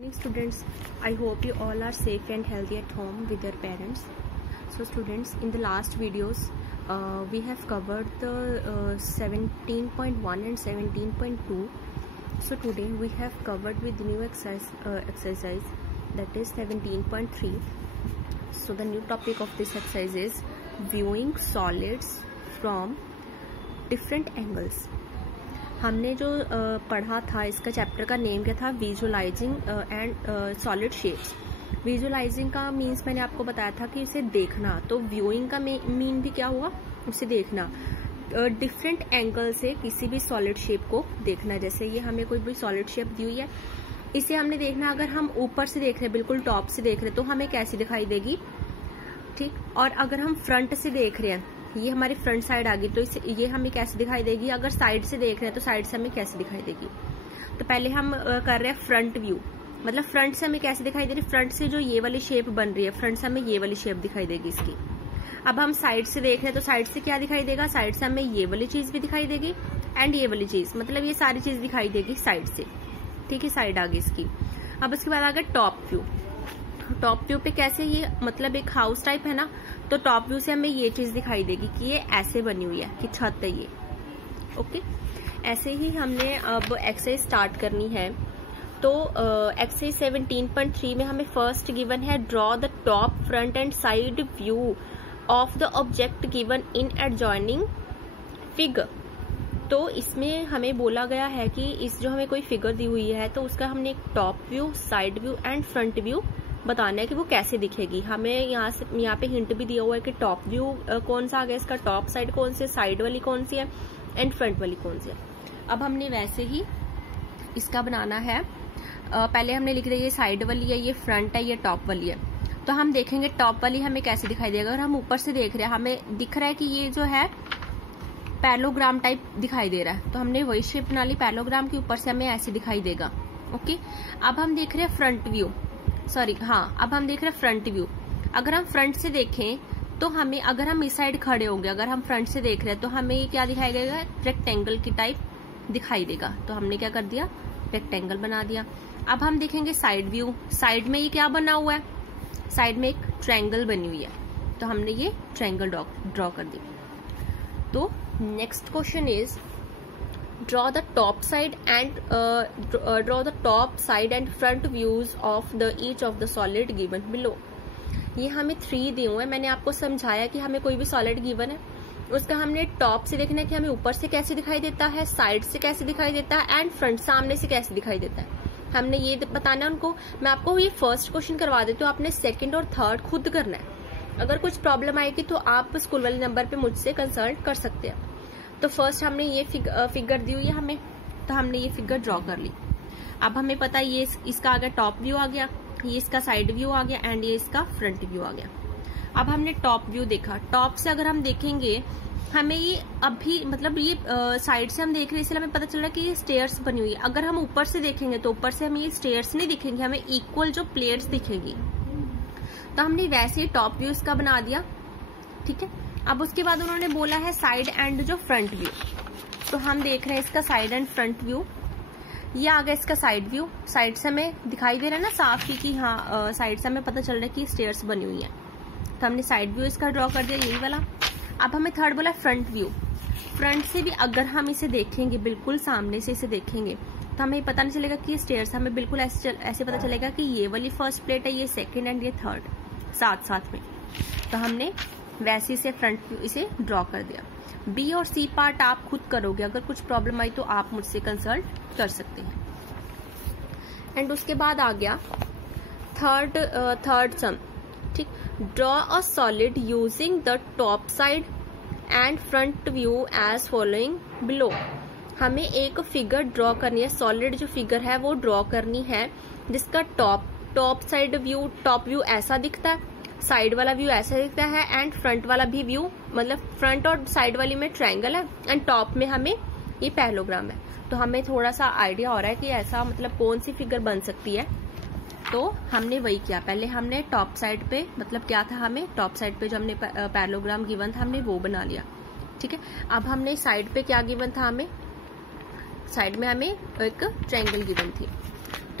Students, I hope you all are safe and healthy at home with your parents. So students, in the last videos we have covered the 17.1 and 17.2. so today we have covered with the new exercise that is 17.3. so the new topic of this exercise is viewing solids from different angles. हमने जो पढ़ा था, इसका chapter का name क्या था, visualising and solid shapes. Visualising का means मैंने आपको बताया था कि इसे देखना, तो व्यूइंग का मीन भी क्या हुआ, उसे देखना, डिफरेंट एंगल से किसी भी सॉलिड शेप को देखना. जैसे ये हमें कोई भी सॉलिड शेप दी हुई है, इसे हमने देखना. अगर हम ऊपर से देख रहे हैं, बिल्कुल टॉप से देख रहे हैं, तो हमें कैसी दिखाई देगी, ठीक. और अगर हम फ्रंट से देख रहे हैं, ये हमारी फ्रंट साइड आ गई, तो ये हमें कैसे दिखाई देगी. अगर साइड से देख रहे हैं तो साइड से हमें कैसे दिखाई देगी. तो पहले हम कर रहे हैं फ्रंट व्यू, मतलब फ्रंट से हमें कैसे दिखाई दे रही. फ्रंट से जो ये वाली शेप बन रही है, फ्रंट से हमें ये वाली शेप दिखाई देगी इसकी. अब हम साइड से देख रहे हैं तो साइड से क्या दिखाई देगा, साइड से हमें ये वाली चीज भी दिखाई देगी एंड ये वाली चीज, मतलब ये सारी चीज दिखाई देगी साइड से, ठीक है. साइड आ गई इसकी. अब उसके बाद आ गया टॉप व्यू. टॉप व्यू पे कैसे, ये मतलब एक हाउस टाइप है ना, तो टॉप व्यू से हमें ये चीज दिखाई देगी कि ये ऐसे बनी हुई है, कि छत है ये. ओके, ऐसे ही हमने अब एक्सरसाइज स्टार्ट करनी है. तो एक्सरसाइज 17.3 में हमें फर्स्ट गिवन है draw the top, front end side view of the object given in adjoining figure. तो इसमें हमें बोला गया है कि इस जो हमें कोई फिगर दी हुई है, तो उसका हमने एक top view, side view and front view बताना है कि वो कैसे दिखेगी. हमें यहाँ पे हिंट भी दिया हुआ है कि टॉप व्यू कौन सा आ गया, इसका टॉप साइड कौन सी है, साइड वाली कौन सी है एंड फ्रंट वाली कौन सी है. अब हमने वैसे ही इसका बनाना है. पहले हमने लिख दिया ये साइड वाली है, ये फ्रंट है, ये टॉप वाली है. तो हम देखेंगे टॉप वाली हमें कैसे दिखाई देगा. अगर हम ऊपर से देख रहे हैं, हमें दिख रहा है कि ये जो है पैरेललोग्राम टाइप दिखाई दे रहा है, तो हमने वही शेप बना ली. पैरेललोग्राम के ऊपर से हमें ऐसे दिखाई देगा. ओके, अब हम देख रहे हैं फ्रंट व्यू, अब हम देख रहे हैं फ्रंट व्यू. अगर हम फ्रंट से देखें तो हमें, अगर हम इस साइड खड़े होंगे, अगर हम फ्रंट से देख रहे हैं, तो हमें ये क्या दिखाई देगा, रेक्टेंगल की टाइप दिखाई देगा. तो हमने क्या कर दिया, रेक्टेंगल बना दिया. अब हम देखेंगे साइड व्यू. साइड में ये क्या बना हुआ है, साइड में एक ट्रायंगल बनी हुई है, तो हमने ये ट्रायंगल ड्रॉ कर दी. तो next question is draw the top side and front views of each of the solid given below. ये हमें 3 दिए हुए हैं. मैंने आपको समझाया कि हमें कोई भी सॉलिड गिवन है, उसका हमने टॉप से देखना है कि हमें ऊपर से कैसे दिखाई देता है, साइड से कैसे दिखाई देता है एंड फ्रंट सामने से कैसे दिखाई देता है. हमने ये बताना है उनको. मैं आपको ये फर्स्ट क्वेश्चन करवा देती हूँ, आपने सेकेंड और थर्ड खुद करना है. अगर कुछ प्रॉब्लम आएगी तो आप स्कूल वाले नंबर पे मुझसे कंसल्ट कर सकते हैं. तो फर्स्ट हमने ये फिगर दी हुई है हमें, तो हमने ये फिगर ड्रॉ कर ली. अब हमें पता है ये इसका आ गया टॉप व्यू आ गया, ये इसका साइड व्यू आ गया एंड ये इसका फ्रंट व्यू आ गया. अब हमने टॉप व्यू देखा. टॉप से अगर हम देखेंगे, हमें ये अभी मतलब ये साइड से हम देख रहे हैं, इसलिए हमें पता चल रहा है कि ये स्टेयर्स बनी हुई है. अगर हम ऊपर से देखेंगे तो ऊपर से हमें ये स्टेयर्स नहीं दिखेंगे, हमें इक्वल जो प्लेट्स दिखेगी. तो हमने वैसे ही टॉप व्यू इसका बना दिया, ठीक है. अब उसके बाद उन्होंने बोला है साइड एंड जो फ्रंट व्यू, तो हम देख रहे हैं इसका साइड एंड फ्रंट व्यू. ये आ गया इसका साइड व्यू. साइड से हमें दिखाई दे रहा है ना साफ ही कि हाँ, साइड से हमें पता चल रहा है कि स्टेयर्स बनी हुई है, तो हमने साइड व्यू इसका ड्रॉ कर दिया, यही वाला. अब हमें थर्ड बोला फ्रंट व्यू. फ्रंट से भी अगर हम इसे देखेंगे, बिल्कुल सामने से इसे देखेंगे, तो हमें पता नहीं चलेगा कि ये स्टेयर्स, हमें बिल्कुल ऐसे पता चलेगा कि ये वाली फर्स्ट प्लेट है, ये सेकेंड एंड ये थर्ड साथ साथ में. तो हमने वैसे से फ्रंट व्यू इसे ड्रॉ कर दिया. बी और सी पार्ट आप खुद करोगे. अगर कुछ प्रॉब्लम आई तो आप मुझसे कंसल्ट कर सकते हैं. एंड उसके बाद आ गया थर्ड सम, ठीक. Draw a solid using the top side and front view as following below. हमें एक फिगर ड्रॉ करनी है, सॉलिड जो फिगर है वो ड्रॉ करनी है, जिसका top side view, top view ऐसा दिखता है, साइड वाला व्यू ऐसा दिखता है एंड फ्रंट वाला भी व्यू, मतलब फ्रंट और साइड वाली में ट्रायंगल है एंड टॉप में हमें ये पैरेललोग्राम है. तो हमें थोड़ा सा आइडिया हो रहा है कि ऐसा मतलब कौन सी फिगर बन सकती है. तो हमने वही किया. पहले हमने टॉप साइड पे, मतलब क्या था, हमें टॉप साइड पे जो हमने पैरेललोग्राम गिवन था हमने वो बना लिया, ठीक है. अब हमने साइड पे क्या गिवन था, हमें साइड में हमें एक ट्रायंगल गिवन थी.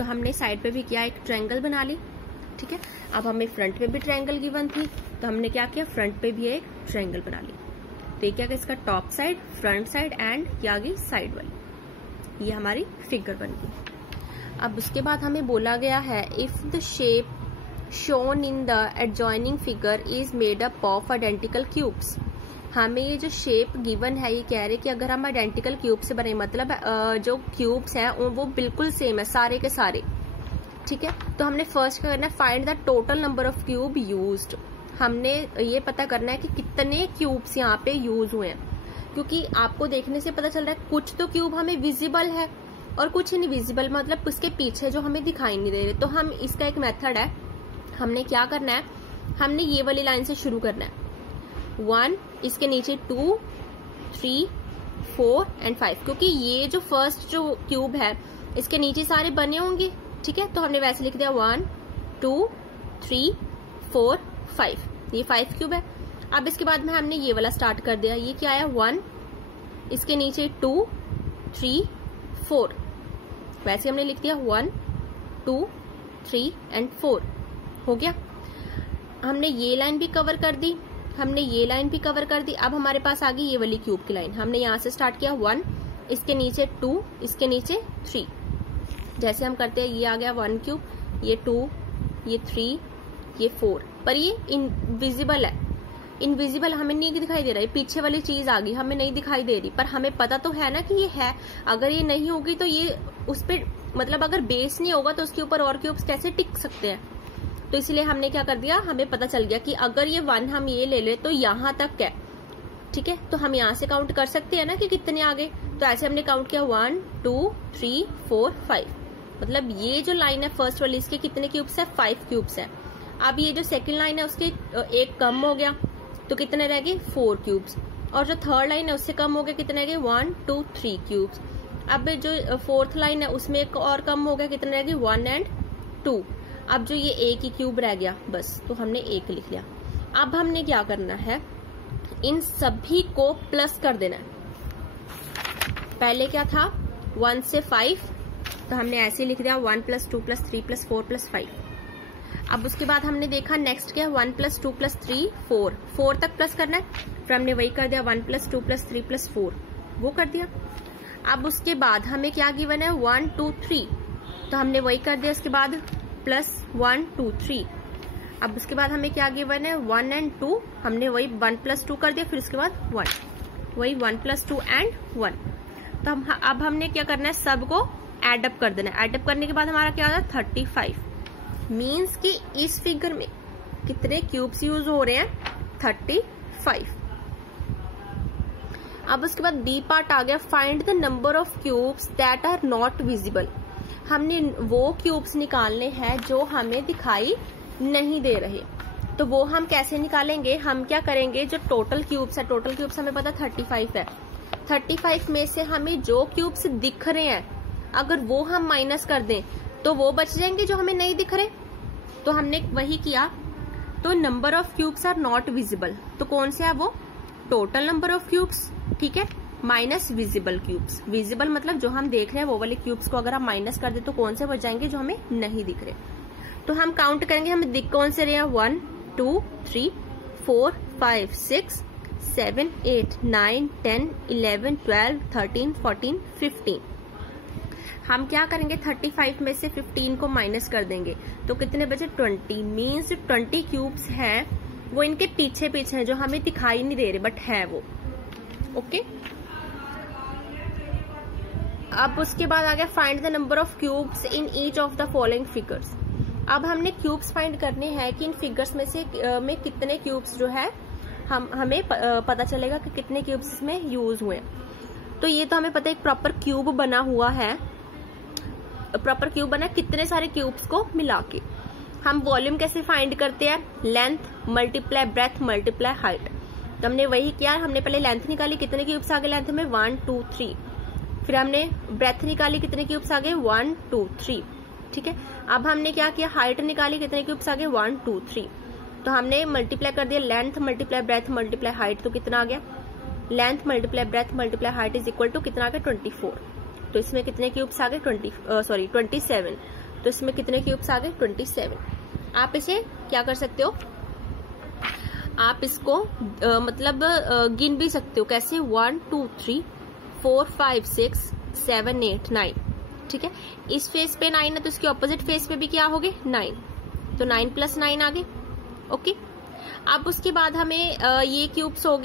तो हमने साइड पे भी किया, एक ट्रायंगल बना ली, ठीक है। अब हमें फ्रंट पे भी ट्रायंगल गिवन थी, तो हमने क्या किया, फ्रंट पे भी एक ट्रायंगल बना ली। तो ये क्या कि इसका top side, front side and क्या गई साइड वाली, ये हमारी फिगर बन गई। अब उसके बाद हमें बोला गया है if the shape shown in the adjoining figure is made up of identical cubes. हमें ये जो शेप गिवन है ये कह रहे कि अगर हम आइडेंटिकल क्यूब से बने, मतलब जो क्यूब्स हैं वो बिल्कुल सेम है सारे के सारे, ठीक है। तो हमने फर्स्ट क्या करना है, find the total number of cube used. हमने ये पता करना है कि कितने क्यूब्स यहाँ पे यूज हुए हैं, क्योंकि आपको देखने से पता चल रहा है कुछ तो क्यूब हमें विजिबल है और कुछ इनविजिबल, मतलब उसके पीछे जो हमें दिखाई नहीं दे रहे। तो हम इसका एक मेथड है, हमने क्या करना है, हमने ये वाली लाइन से शुरू करना है, 1, इसके नीचे 2, 3, 4 एंड 5, क्योंकि ये जो फर्स्ट जो क्यूब है इसके नीचे सारे बने होंगे, ठीक है। तो हमने वैसे लिख दिया 1, 2, 3, 4, 5, ये 5 क्यूब है। अब इसके बाद में हमने ये वाला स्टार्ट कर दिया, ये क्या है 1, इसके नीचे 2, 3, 4, वैसे हमने लिख दिया 1, 2, 3 एंड 4, हो गया। हमने ये लाइन भी कवर कर दी, हमने ये लाइन भी कवर कर दी। अब हमारे पास आ गई ये वाली क्यूब की लाइन, हमने यहाँ से स्टार्ट किया 1, इसके नीचे 2, इसके नीचे 3, जैसे हम करते हैं ये आ गया 1 क्यूब, ये 2, ये 3, ये 4, पर ये इनविजिबल है, इनविजिबल हमें नहीं दिखाई दे रहा है, पीछे वाली चीज आ गई हमें नहीं दिखाई दे रही, पर हमें पता तो है ना कि ये है। अगर ये नहीं होगी तो ये उस पे, मतलब अगर बेस नहीं होगा तो उसके ऊपर और क्यूब्स कैसे टिक सकते हैं। तो इसलिए हमने क्या कर दिया, हमें पता चल गया कि अगर ये 1 हम ये ले ले तो यहाँ तक है, ठीक है। तो हम यहाँ से काउंट कर सकते हैं ना कि कितने आ गए। तो ऐसे हमने काउंट किया 1, 2, 3, 4, 5, मतलब ये जो लाइन है फर्स्ट वाली इसके कितने क्यूब्स है, 5 क्यूब्स है। अब ये जो सेकंड लाइन है उसके एक कम हो गया तो कितने रह गए, 4 क्यूब्स, और जो थर्ड लाइन है उससे कम हो गया, कितने रह गए 1, 2, 3 क्यूब्स। अब जो फोर्थ लाइन है उसमें एक और कम हो गया, कितने रह गए 1 एंड 2। अब जो ये एक ही क्यूब रह गया बस, तो हमने एक लिख लिया। अब हमने क्या करना है, इन सभी को प्लस कर देना है। पहले क्या था 1 से 5, तो हमने ऐसे लिख दिया 1 + 2 + 3 + 4 + 5। अब उसके बाद हमने देखा नेक्स्ट क्या, 1 + 2 + 3, 4 तक प्लस करना है, फिर हमने वही कर दिया 1 + 2 + 3 + 4, वो कर दिया। अब उसके बाद हमें क्या गिवन है 1, 2, 3, तो हमने वही कर दिया। उसके बाद +1, 2, 3। अब उसके बाद हमें क्या गिवन है 1 एंड 2, हमने वही 1 + 2 कर दिया, फिर उसके बाद 1, वही 1 + 2 एंड 1। तो अब हमने क्या करना है, सबको एडअप कर देना है। एडअप करने के बाद हमारा क्या आता है 35, मीन्स कि इस फिगर में कितने क्यूब्स यूज हो रहे हैं, 35। अब उसके बाद बी पार्ट आ गया, find the number of cubes that are not visible. हमने वो क्यूब्स निकालने हैं जो हमें दिखाई नहीं दे रहे। तो वो हम कैसे निकालेंगे, हम क्या करेंगे, जो टोटल क्यूब्स है, टोटल क्यूब्स हमें पता 35 है, 35 में से हमें जो क्यूब्स दिख रहे हैं अगर वो हम माइनस कर दें तो वो बच जाएंगे जो हमें नहीं दिख रहे। तो हमने वही किया। तो number of cubes are not visible, तो कौन से है वो, टोटल नंबर ऑफ क्यूब्स, ठीक है, माइनस विजिबल क्यूब्स। विजिबल मतलब जो हम देख रहे हैं वो वाले क्यूब्स को अगर हम माइनस कर दे तो कौन से बच जाएंगे, जो हमें नहीं दिख रहे। तो हम काउंट करेंगे, हमें दिख कौन से रहे हैं, 1, 2, 3, 4, 5, 6, 7, 8, 9, 10, 11, 12, 13, 14, 15। हम क्या करेंगे, 35 में से 15 को माइनस कर देंगे तो कितने बचे, 20। मीन्स 20 क्यूब्स हैं वो इनके पीछे पीछे हैं जो हमें दिखाई नहीं दे रहे बट है वो, ओके। अब उसके बाद आ गया find the number of cubes in each of the following figures. अब हमने क्यूब्स फाइंड करने हैं कि इन फिगर्स में से में कितने क्यूब्स जो है हमें पता चलेगा कि कितने क्यूब्स इसमें यूज हुए। तो ये तो हमें पता है एक प्रॉपर क्यूब बना हुआ है, प्रॉपर क्यूब बना कितने सारे क्यूब्स को मिला के। हम वॉल्यूम कैसे फाइंड करते हैं, length multiply breadth multiply height. तो हमने वही किया, हमने पहले लेंथ निकाली, कितने क्यूब्स आ गए लेंथ में, 1, 2, 3। फिर हमने ब्रेथ निकाली, कितने क्यूब्स आ गए, 1, 2, 3, ठीक है। अब हमने क्या किया, हाइट निकाली, कितने क्यूब्स आ गए, 1, 2, 3। तो हमने मल्टीप्लाई कर दिया, length multiply breadth multiply height, तो कितना आ गया, length multiply breadth multiply height is equal to कितना आ गया, 24। तो इसमें कितने क्यूब्स आ गए, 27। तो इसमें कितने क्यूब्स आ गए? 27। आप इसे क्या कर सकते हो, आप इसको गिन भी सकते हो। कैसे? 1 2 3 4 5 6 7 8 9। ठीक है, इस फेस पे 9 है तो इसके ऑपोजिट फेस पे भी क्या हो गए? 9। तो 9 + 9 आ गए। ओके, अब उसके बाद हमें ये क्यूब्स हो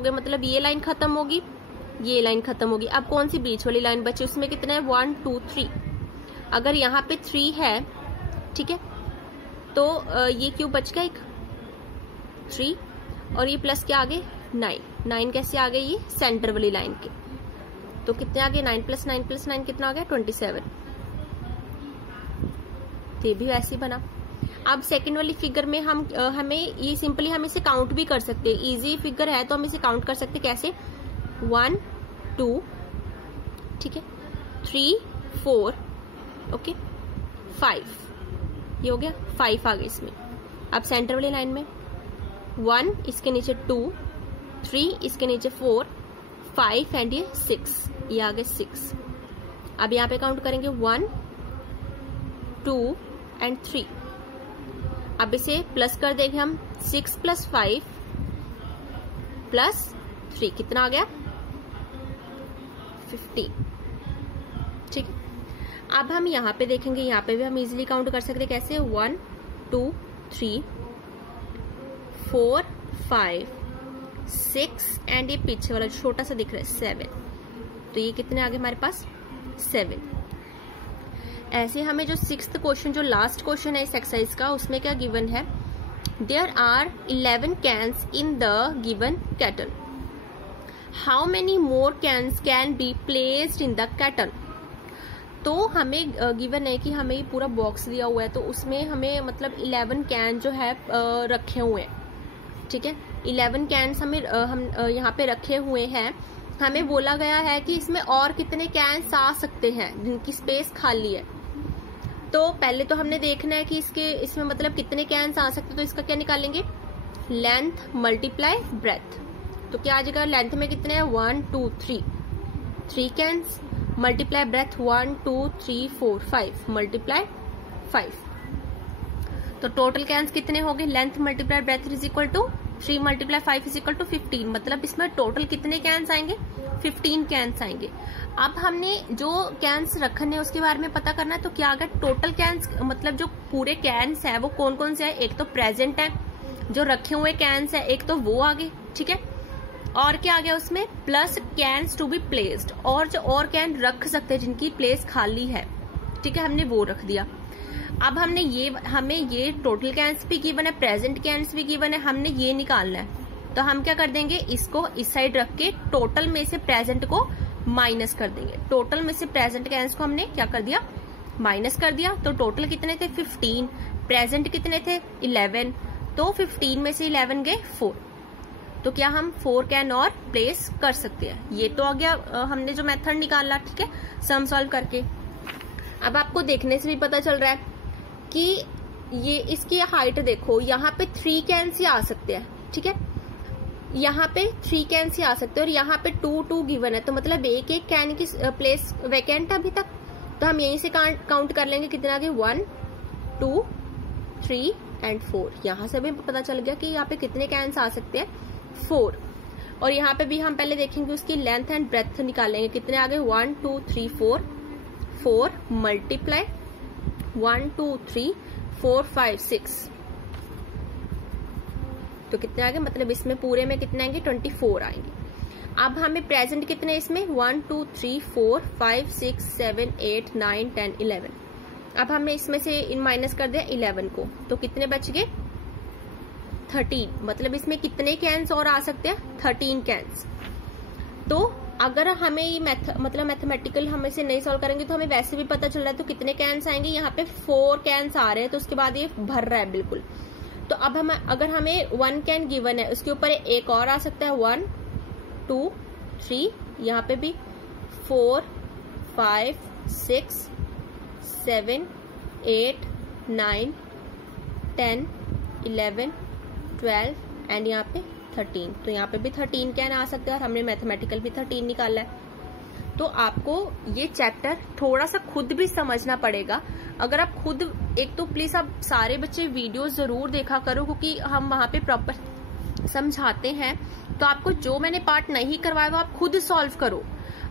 गए, मतलब ये लाइन खत्म होगी, ये लाइन खत्म होगी। अब कौन सी बीच वाली लाइन बची? उसमें कितना है? 1 2 3। अगर यहाँ पे 3 है, ठीक है, तो ये क्यूब बच गया एक 3, और ये प्लस क्या आ गए? 9। 9 कैसे आ गए? ये सेंटर वाली लाइन के। तो कितने आ गए? 9 + 9 + 9 कितना आ गया? 27। तो ये भी वैसे ही बना। अब सेकंड वाली फिगर में हमें ये सिंपली हम इसे काउंट भी कर सकते हैं। इजी फिगर है तो हम इसे काउंट कर सकते हैं। कैसे? 1 2, ठीक है, 3 4, ओके, 5। ये हो गया 5 आ गए इसमें। अब सेंटर वाली लाइन में 1, इसके नीचे 2, 3, इसके नीचे 4, 5 एंड ये 6, ये आ गए 6। अब यहाँ पे काउंट करेंगे 1 2 एंड 3। अब इसे प्लस कर देंगे हम। 6 + 5 + 3 कितना आ गया? 15। ठीक है, अब हम यहाँ पे देखेंगे, यहाँ पे भी हम इजीली काउंट कर सकते हैं। कैसे? 1 2 3 4 5 6 एंड ये पीछे वाला छोटा सा दिख रहा है 7। तो ये कितने आ गए हमारे पास? 7। ऐसे हमें जो 6th क्वेश्चन, जो लास्ट क्वेश्चन है इस एक्सरसाइज का, उसमें क्या गिवन है? There are 11 cans in the given carton. How many more cans can be placed in the carton. तो हमें गिवन है कि हमें ये पूरा बॉक्स दिया हुआ है, तो उसमें हमें 11 कैन जो है रखे हुए हैं। ठीक है, 11 कैन्स हम यहाँ पे रखे हुए हैं। हमें बोला गया है कि इसमें और कितने कैन्स आ सकते हैं जिनकी स्पेस खाली है। तो पहले तो हमने देखना है कि इसमें कितने कैन्स आ सकते हैं। तो इसका क्या निकालेंगे? Length multiply breath. तो क्या आ जाएगा? लेंथ में कितने हैं? 1 2 3 कैन्स, मल्टीप्लाई ब्रेथ 1 2 3 4 5 मल्टीप्लाई 5। तो टोटल कैन्स कितने हो गए? Length multiply breadth is equal to 3 × 5 is equal to 15। मतलब इसमें टोटल कितने कैन्स आएंगे? 15 कैन्स आएंगे। अब हमने जो कैन्स रखने हैं उसके बारे में पता करना है। तो क्या आ गया? टोटल कैन्स जो पूरे कैन्स है वो कौन कौन से है? एक तो प्रेजेंट है, जो रखे हुए कैन्स है, एक तो वो आ गए। ठीक है, और क्या आ गया उसमें? Plus cans to be placed, और जो और कैन रख सकते हैं जिनकी प्लेस खाली है। ठीक है, हमने वो रख दिया। अब हमें ये टोटल कैन्स भी गिवन है, प्रेजेंट कैन्स भी गिवन है, हमने ये निकालना है। तो हम क्या कर देंगे? इसको इस साइड रख के टोटल में से प्रेजेंट को माइनस कर देंगे। टोटल में से प्रेजेंट कैन्स को हमने क्या कर दिया? माइनस कर दिया। तो टोटल कितने थे? 15। प्रेजेंट कितने थे? 11। तो 15 में से 11 गए 4। तो क्या हम 4 कैन और प्लेस कर सकते हैं। ये तो आ गया हमने जो मेथड निकाला। ठीक है, सम सॉल्व करके। अब आपको देखने से भी पता चल रहा है कि ये इसकी हाइट देखो, यहाँ पे 3 कैन्स ही आ सकते हैं। ठीक है, यहाँ पे 3 कैन्स ही आ सकते हैं और यहाँ पे 2 2 गिवन है। तो मतलब एक कैन की प्लेस वैकेंट है अभी तक। तो हम यहीं से काउंट कर लेंगे। कितना आ गए? 1 2 3 एंड 4। यहाँ से भी पता चल गया कि यहाँ पे कितने कैन्स आ सकते हैं? 4। और यहाँ पे भी हम पहले देखेंगे उसकी लेंथ एंड ब्रेथ निकालेंगे। कितने आ गए? 1 2 3 4 4 मल्टीप्लाई 1 2 3 4 5 6। तो कितने आ गए? मतलब इसमें पूरे में कितने आएंगे? 24 आएंगे। अब हमें प्रेजेंट कितने इसमें? 1 2 3 4 5 6 7 8 9 10 11। अब हमें इसमें से इन माइनस कर दिया 11 को। तो कितने बच गए? 13। मतलब इसमें कितने कैन्स और आ सकते हैं? 13 कैन्स। तो अगर हमें ये मैथमेटिकल हम इसे नहीं सॉल्व करेंगे तो हमें वैसे भी पता चल रहा है। तो कितने कैन्स आएंगे? यहाँ पे 4 कैन्स आ रहे हैं। तो उसके बाद ये भर रहा है बिल्कुल। तो अब अगर हमें 1 कैन गिवन है, उसके ऊपर एक और आ सकता है। 1 2 3, यहाँ पे भी 4 5 6 7 8 9 10 11 12 एंड यहाँ पे 13। तो यहाँ पे भी 13 कैन आ सकते हैं और हमने मैथमेटिकल भी 13 निकाला है। तो आपको ये चैप्टर थोड़ा सा खुद भी समझना पड़ेगा। अगर आप खुद, एक तो प्लीज आप सारे बच्चे वीडियो जरूर देखा करो, क्योंकि हम वहां पे प्रॉपर समझाते हैं। तो आपको जो मैंने पार्ट नहीं करवाया वो आप खुद सॉल्व करो।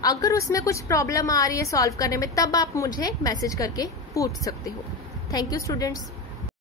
अगर उसमें कुछ प्रॉब्लम आ रही है सॉल्व करने में, तब आप मुझे मैसेज करके पूछ सकते हो। Thank you students.